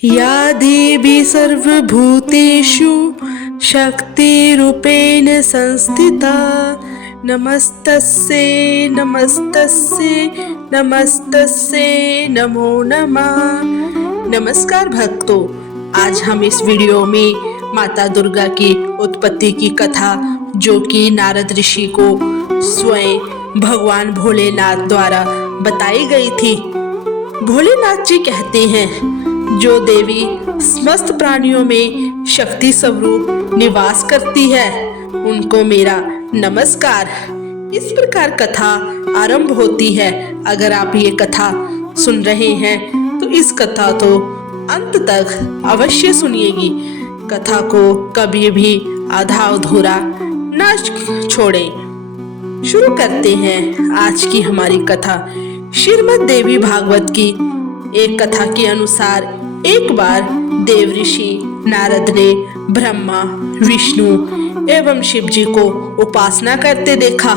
या देवी सर्वभूतेषु शक्तिरूपेण संस्थिता नमस्तस्यै नमस्तस्यै नमस्तस्यै नमो नमः। नमस्कार भक्तों, आज हम इस वीडियो में माता दुर्गा की उत्पत्ति की कथा, जो कि नारद ऋषि को स्वयं भगवान भोलेनाथ द्वारा बताई गई थी। भोलेनाथ जी कहते हैं, जो देवी समस्त प्राणियों में शक्ति स्वरूप निवास करती है, उनको मेरा नमस्कार। इस प्रकार कथा आरंभ होती है। अगर आप ये कथा सुन रहे हैं तो इस कथा तो अंत तक अवश्य सुनिएगी। कथा को कभी भी आधा अधूरा ना छोड़ें। शुरू करते हैं आज की हमारी कथा। श्रीमद् देवी भागवत की एक कथा के अनुसार एक बार देव ऋषि नारद ने ब्रह्मा, विष्णु एवं शिव जी को उपासना करते देखा।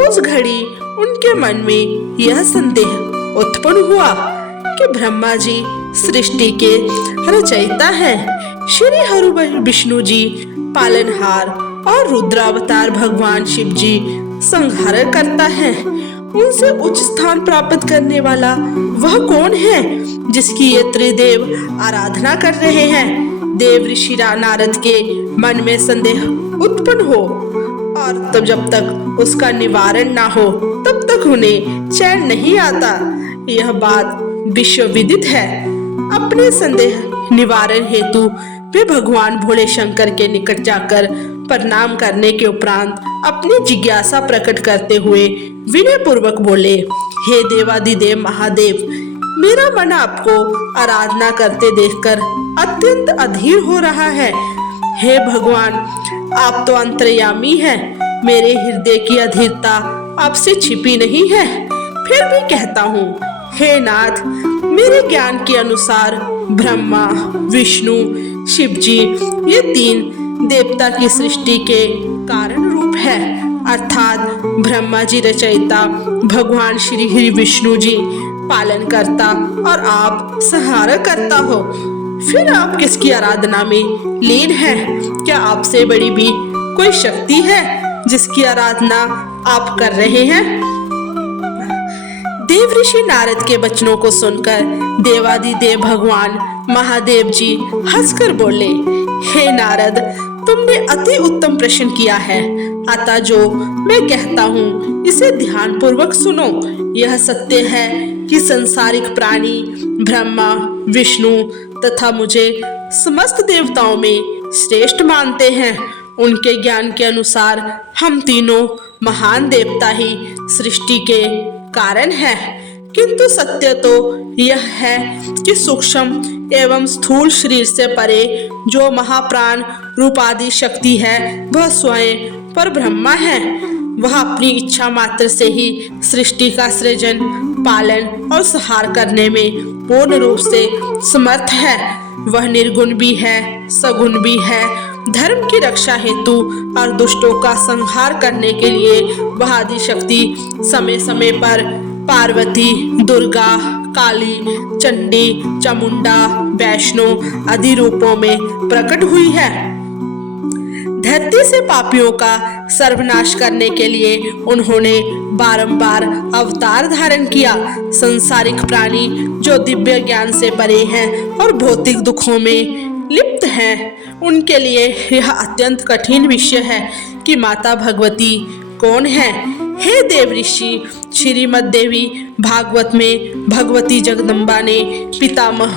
उस घड़ी उनके मन में यह संदेह उत्पन्न हुआ कि ब्रह्मा जी सृष्टि के रचयिता हैं, श्री हरि विष्णु जी पालनहार और रुद्रावतार भगवान शिव जी संहार करता है। उनसे उच्च स्थान प्राप्त करने वाला वह कौन है जिसकी ये त्रिदेव आराधना कर रहे हैं। देव ऋषि नारद के मन में संदेह उत्पन्न हो और तब जब तक उसका निवारण ना हो तब तक उन्हें चैन नहीं आता। यह बात विश्व विदित है। अपने संदेह निवारण हेतु वे भगवान भोले शंकर के निकट जाकर प्रणाम करने के उपरांत अपनी जिज्ञासा प्रकट करते हुए विनय पूर्वक बोले, हे देवादिदेव महादेव, मेरा मन आपको आराधना करते देखकर अत्यंत अधीर हो रहा है। हे भगवान, आप तो अंतर्यामी हैं। मेरे हृदय की अधीरता आपसे छिपी नहीं है। फिर भी कहता हूँ, हे नाथ, मेरे ज्ञान के अनुसार ब्रह्मा, विष्णु, शिव जी ये तीन देवता की सृष्टि के कारण रूप है, अर्थात ब्रह्मा जी रचयिता, भगवान श्री हरि विष्णु जी पालन करता और आप संहार करता हो। फिर आप किसकी आराधना में लीन हैं? क्या आपसे बड़ी भी कोई शक्ति है जिसकी आराधना आप कर रहे हैं? देव ऋषि नारद के वचनों को सुनकर देवादिदेव भगवान महादेव जी हंसकर बोले, हे नारद, तुमने अति उत्तम प्रश्न किया है। अतः जो मैं कहता हूँ इसे ध्यान पूर्वक सुनो। यह सत्य है कि संसारिक प्राणी ब्रह्मा, विष्णु तथा मुझे समस्त देवताओं में श्रेष्ठ मानते हैं। उनके ज्ञान के अनुसार हम तीनों महान देवता ही सृष्टि के कारण हैं। किंतु सत्य तो यह है कि सूक्ष्म एवं स्थूल शरीर से परे जो महाप्राण रूपादि शक्ति है, वह स्वयं पर ब्रह्मा है। वह अपनी इच्छा मात्र से ही सृष्टि का सृजन, पालन और संहार करने में पूर्ण रूप से समर्थ है। वह निर्गुण भी है, सगुण भी है। धर्म की रक्षा हेतु और दुष्टों का संहार करने के लिए वह आदि शक्ति समय समय पर पार्वती, दुर्गा, काली, चंडी, चामुंडा, वैष्णो आदि रूपों में प्रकट हुई है। धरती से पापियों का सर्वनाश करने के लिए उन्होंने बारंबार अवतार धारण किया। संसारिक प्राणी जो दिव्य ज्ञान से परे हैं और भौतिक दुखों में लिप्त हैं, उनके लिए यह अत्यंत कठिन विषय है कि माता भगवती कौन है। हे देव ऋषि, श्रीमद् देवी भागवत में भगवती जगदम्बा ने पितामह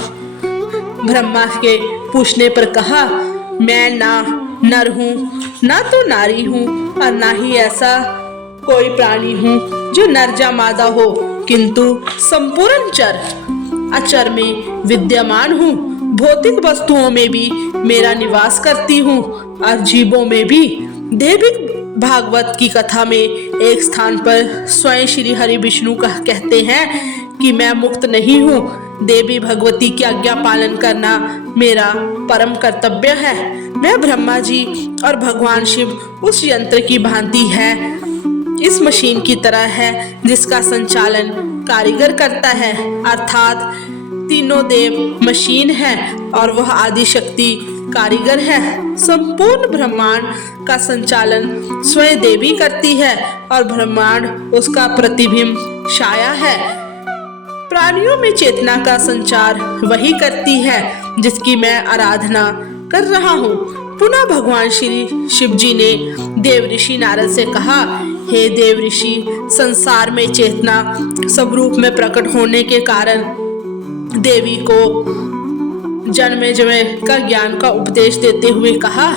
ब्रह्मा के पूछने पर कहा, मैं ना नर हूँ, ना तो नारी हूँ और ना ही ऐसा कोई प्राणी हूँ जो नर या मादा हो, किंतु संपूर्ण चर अचर में विद्यमान हूँ। भौतिक वस्तुओं में भी मेरा निवास करती हूँ और जीवों में भी। देवी भागवत की कथा में एक स्थान पर स्वयं श्री हरि विष्णु कहते हैं कि मैं मुक्त नहीं हूँ। देवी भगवती की आज्ञा पालन करना मेरा परम कर्तव्य है। मैं ब्रह्मा जी और भगवान शिव उस यंत्र की भांति है, इस मशीन की तरह है जिसका संचालन कारीगर करता है, अर्थात तीनों देव मशीन है और वह आदि शक्ति कारीगर है। संपूर्ण ब्रह्मांड का संचालन स्वयं देवी करती है और ब्रह्मांड उसका प्रतिबिंब छाया है। प्राणियों में चेतना का संचार वही करती है जिसकी मैं आराधना कर रहा हूँ। पुनः भगवान श्री शिव जी ने देव ऋषि नारद से कहा, हे देव ऋषि, संसार में चेतना स्वरूप में प्रकट होने के कारण देवी को जन्मेजय का ज्ञान का उपदेश देते हुए कहा।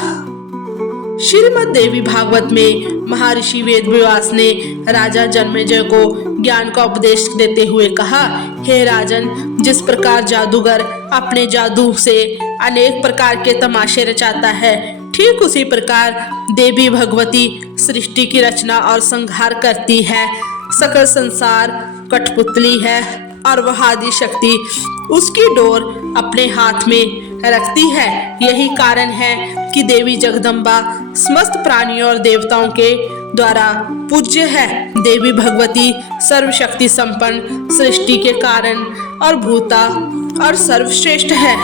श्रीमद् देवी भागवत में महर्षि वेदव्यास ने राजा जन्मेजय को ज्ञान का उपदेश देते हुए कहा, हे राजन, जिस प्रकार जादूगर अपने जादू से अनेक प्रकार के तमाशे रचाता है, ठीक उसी प्रकार देवी भगवती सृष्टि की रचना और संहार करती है। सकल संसार कठपुतली है और वह आदि शक्ति उसकी डोर अपने हाथ में रखती है। यही कारण है कि देवी जगदम्बा समस्त प्राणियों और देवताओं के द्वारा पूज्य है। देवी भगवती सर्वशक्ति संपन्न, सृष्टि के कारण और भूता और सर्वश्रेष्ठ है।